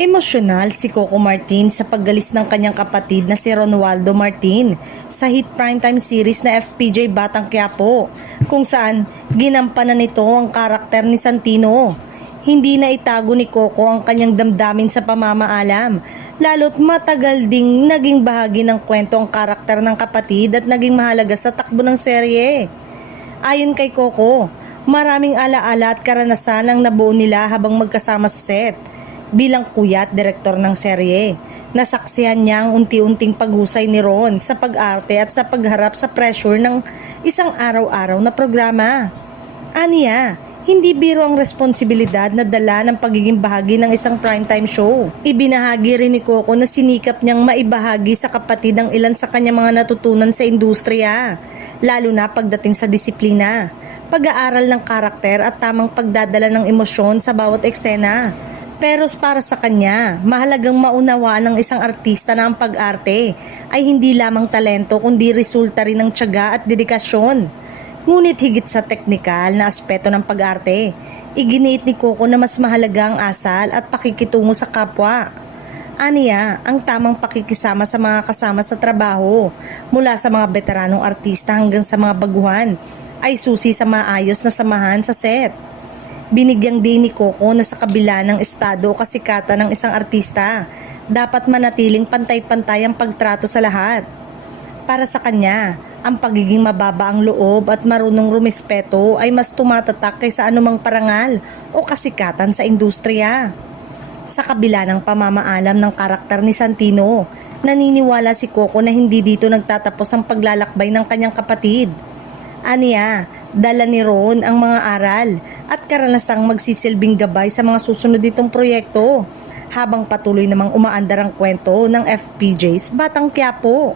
Emosyonal si Coco Martin sa paggalis ng kanyang kapatid na si Ronaldo Martin sa hit primetime series na FPJ Batang Quiapo, kung saan ginampanan nito ang karakter ni Santino. Hindi na itago ni Coco ang kanyang damdamin sa pamamaalam, lalo't matagal ding naging bahagi ng kwento ang karakter ng kapatid at naging mahalaga sa takbo ng serye. Ayon kay Coco, maraming alaala at karanasan ang nabuo nila habang magkasama sa set. Bilang kuya at direktor ng serye, nasaksihan niya ang unti-unting paghusay ni Ron sa pag-arte at sa pagharap sa pressure ng isang araw-araw na programa. Aniya, hindi biro ang responsibilidad na dala ng pagiging bahagi ng isang primetime show. Ibinahagi rin ni Coco na sinikap niyang maibahagi sa kapatid ang ilan sa kanyang mga natutunan sa industriya, lalo na pagdating sa disiplina, pag-aaral ng karakter at tamang pagdadala ng emosyon sa bawat eksena. Pero para sa kanya, mahalagang maunawaan ng isang artista na ang pag-arte ay hindi lamang talento kundi resulta rin ng tiyaga at dedikasyon. Ngunit higit sa teknikal na aspeto ng pag-arte, iginiit ni Coco na mas mahalaga ang asal at pakikitungo sa kapwa. Aniya, ang tamang pakikisama sa mga kasama sa trabaho, mula sa mga veteranong artista hanggang sa mga baguhan, ay susi sa maayos na samahan sa set. Binigyang din ni Coco na sa kabila ng estado o kasikatan ng isang artista, dapat manatiling pantay-pantay ang pagtrato sa lahat. Para sa kanya, ang pagiging mababa ang loob at marunong rumispeto ay mas tumatatak kaysa anumang parangal o kasikatan sa industriya. Sa kabila ng pamamaalam ng karakter ni Santino, naniniwala si Coco na hindi dito nagtatapos ang paglalakbay ng kanyang kapatid. Aniya, dala ni Ron ang mga aral at karanasang magsisilbing gabay sa mga susunod nitong proyekto habang patuloy namang umaandar ang kwento ng FPJ's Batang Quiapo.